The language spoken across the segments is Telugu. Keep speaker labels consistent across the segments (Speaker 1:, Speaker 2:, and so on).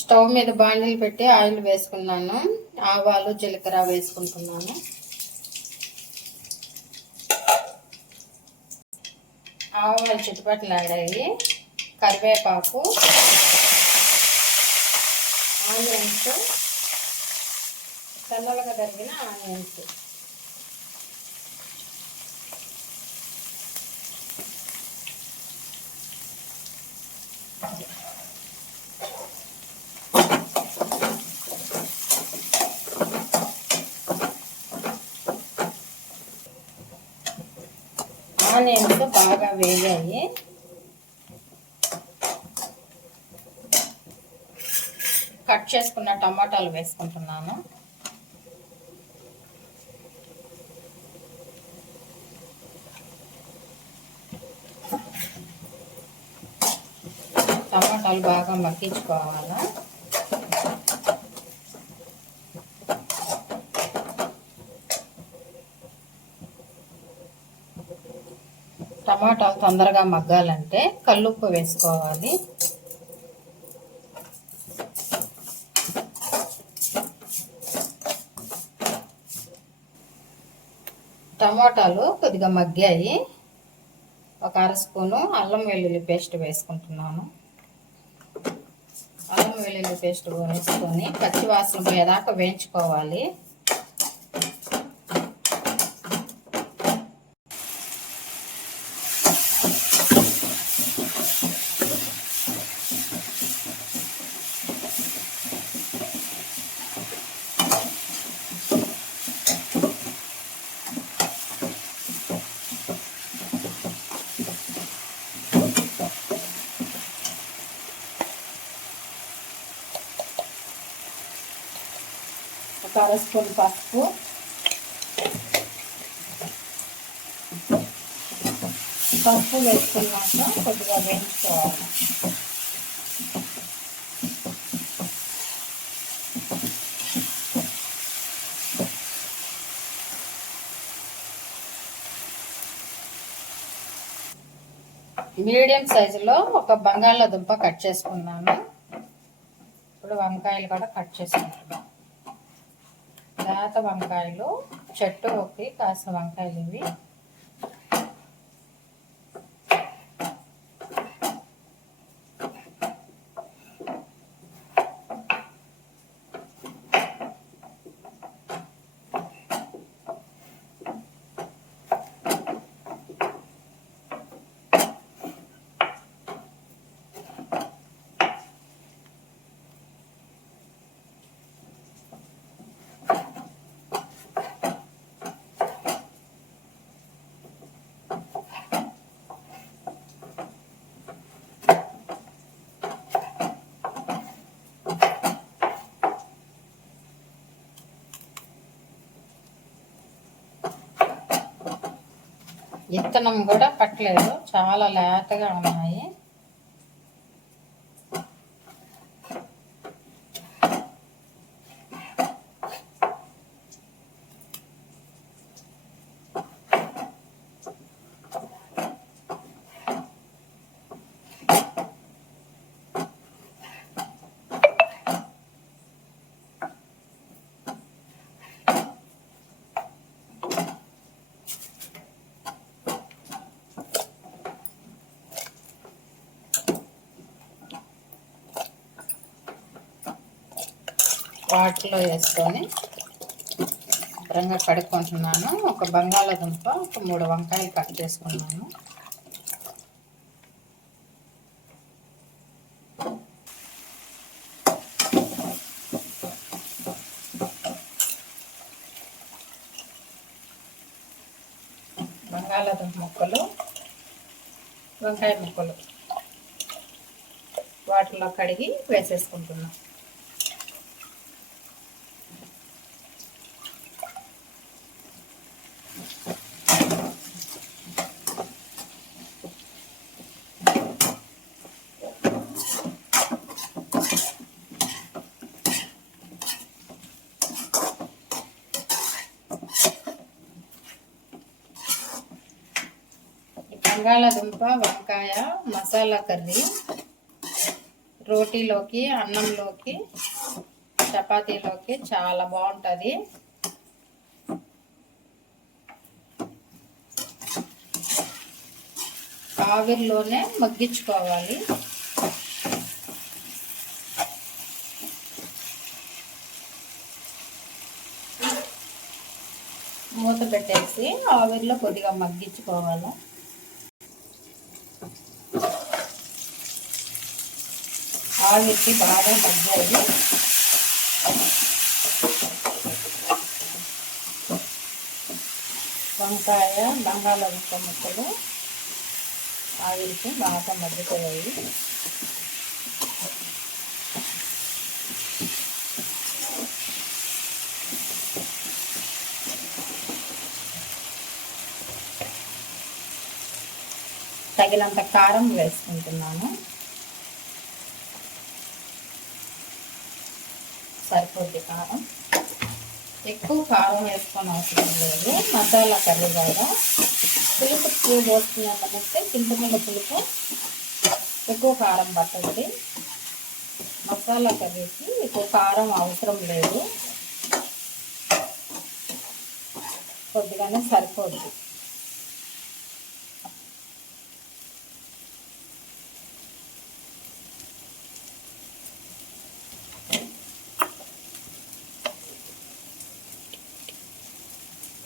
Speaker 1: స్టవ్ మీద బాండిల్ పెట్టి ఆయిల్ వేసుకున్నాను. ఆవాలు జీలకర్ర వేసుకుంటున్నాను. ఆవాలు చుట్టుపక్కల ఆడాయి. కరివేపాకు ఆనియన్స్ సన్నలుగా తరిగిన ఆనియన్స్. ఆనియన్స్ బాగా వేగాయి. కట్ చేసుకున్న టమాటాలు వేసుకుంటున్నాను. టమాటాలు బాగా మగ్గించుకోవాలా? టమాటాలు తొందరగా మగ్గాలంటే కల్లుప్పు వేసుకోవాలి. టమాటాలు కొద్దిగా మగ్గాయి. ఒక అర స్పూను అల్లం వెల్లుల్లి పేస్ట్ వేసుకుంటున్నాను. అల్లం వెల్లుల్లి పేస్ట్ వేసుకొని పచ్చివాసన పోయేదాకా వేయించుకోవాలి ఒక అర స్పూన్ పసుపు. పసుపు వేసుకున్నాక కొద్దిగా వేయించుకోవాలి. మీడియం సైజులో ఒక బంగాళాదుంప కట్ చేసుకున్నాను. ఇప్పుడు వంకాయలు కూడా కట్ చేసుకుంటున్నాను లేత వంకాయలు చెట్టు ఒకటి కాసిన వంకాయలు ఇవి. విత్తనం కూడా పట్టలేదు. చాలా లేతగా ఉన్నాయి. వాటిలో వేసుకొని శుభ్రంగా కడుక్కుంటున్నాను. ఒక బంగాళాదుంప ఒక మూడు వంకాయలు కట్ చేసుకున్నాను. బంగాళాదుంప ముక్కలు వంకాయ ముక్కలు వాటిలో కడిగి వేసేసుకుంటున్నాం. బంగాళాదుంప వంకాయ మసాలా కర్రీ రోటీలోకి అన్నంలోకి చపాతీలోకి చాలా బాగుంటుంది. ఆవిరిలోనే మగ్గించుకోవాలి. మూత పెట్టేసి ఆవిరిలో కొద్దిగా మగ్గించుకోవాలి. ఆవిరికి బాగా మగ్గాయి వంకాయ బంగాళాదుంప ముక్కలు ఆవిరికి బాగా మగ్గిపోయాయి. తగినంత కారం వేసుకుంటున్నాను సరిపోద్ది కారం. ఎక్కువ కారం వేసుకొని అవసరం లేదు. మసాలా కర్రీ కదా పులుపు పువ్వు పోసుకున్నామంటే చింతపండు పులుపు ఎక్కువ కారం పట్టండి. మసాలా కర్రీకి ఎక్కువ కారం అవసరం లేదు. కొద్దిగానే సరిపోద్ది.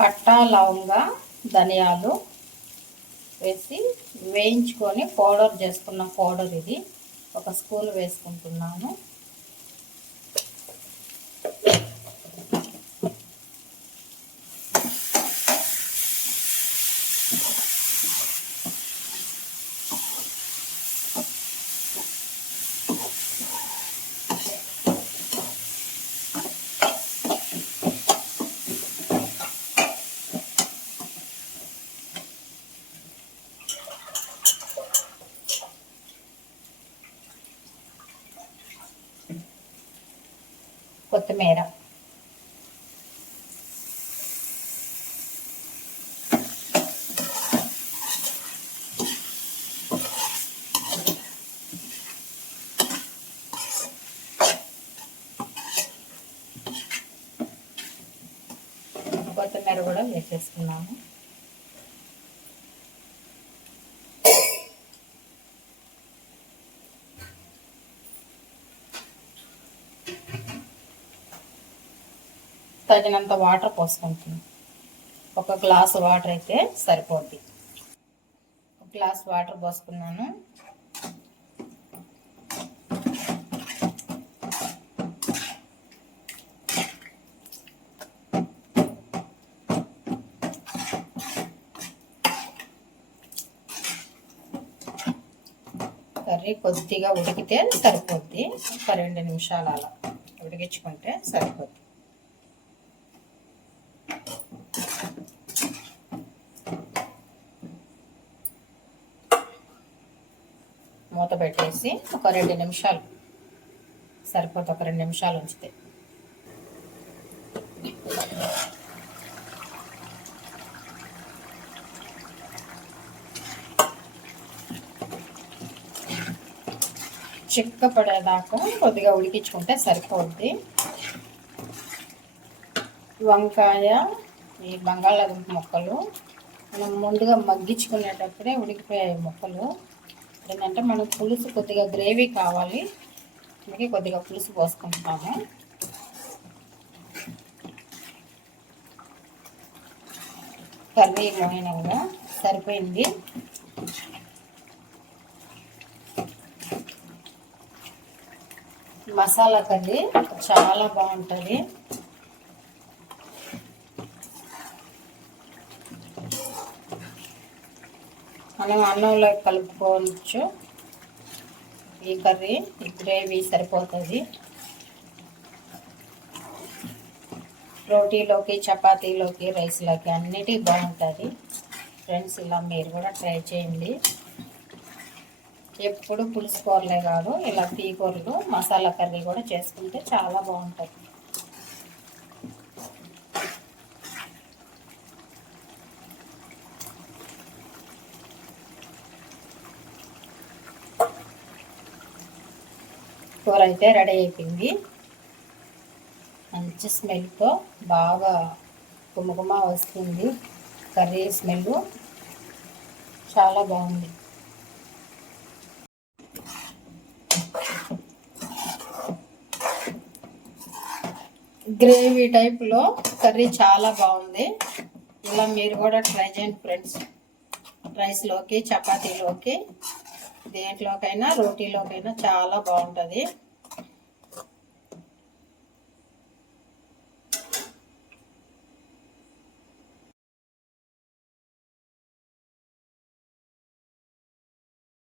Speaker 1: పట్టా లవంగ ధనియాలు వేసి వేయించుకొని పౌడర్ చేసుకున్న పౌడర్ ఇది. ఒక స్పూన్ వేసుకుంటున్నాను. కొత్తిమీర. కొత్తిమీర కూడా వేసేసుకున్నాము. తగినంత వాటర్ పోసుకుంటున్నాను ఒక గ్లాస్ వాటర్ అయితే సరిపోద్ది. ఒక గ్లాస్ వాటర్ పోసుకున్నాను. కర్రీ కొద్దిగా ఉడికితే సరిపోద్ది. ఒక రెండు నిమిషాలు అలా ఉడికించుకుంటే సరిపోద్ది. మూత పెట్టేసి ఒక రెండు నిమిషాలు. సరిపోతే ఒక రెండు నిమిషాలు ఉంచితే. చిక్క పడేదాకా కొద్దిగా ఉడికించుకుంటే సరిపోద్ది. వంకాయ ఈ బంగాళాదుంప మొక్కలు. మనం ముందుగా మగ్గించుకునేటప్పుడే ఉడికిపోయాయి మొక్కలు. ఏంటంటే మనకు పులుసు కొద్దిగా గ్రేవీ కావాలి. అందుకే కొద్దిగా పులుసు పోసుకుంటాము కర్రీ కూడా సరిపోయింది. మసాలా కర్రీ చాలా బాగుంటుంది. మనం అన్నంలో కలుపుకోవచ్చు. ఈ కర్రీ ఈ గ్రేవీ సరిపోతుంది. రోటీలోకి చపాతీలోకి రైస్లోకి అన్నిటి బాగుంటుంది. ఫ్రెండ్స్ ఇలా మీరు కూడా ట్రై చేయండి. ఎప్పుడు పులుసు కూరలే కాదు ఇలా తీ కూరలు మసాలా కర్రీ కూడా చేసుకుంటే చాలా బాగుంటుంది. కూర అయితే రెడీ అయిపోయింది. మంచి స్మెల్తో బాగా గుమగుమ వస్తుంది కర్రీ స్మెల్. చాలా బాగుంది. గ్రేవీ టైప్లో కర్రీ చాలా బాగుంది. ఇలా మీరు కూడా ట్రై చేయండి ఫ్రెండ్స్. రైస్లోకి చపాతీలోకి. దేంట్లోకైనా రోటీలోకైనా చాలా బాగుంటుంది.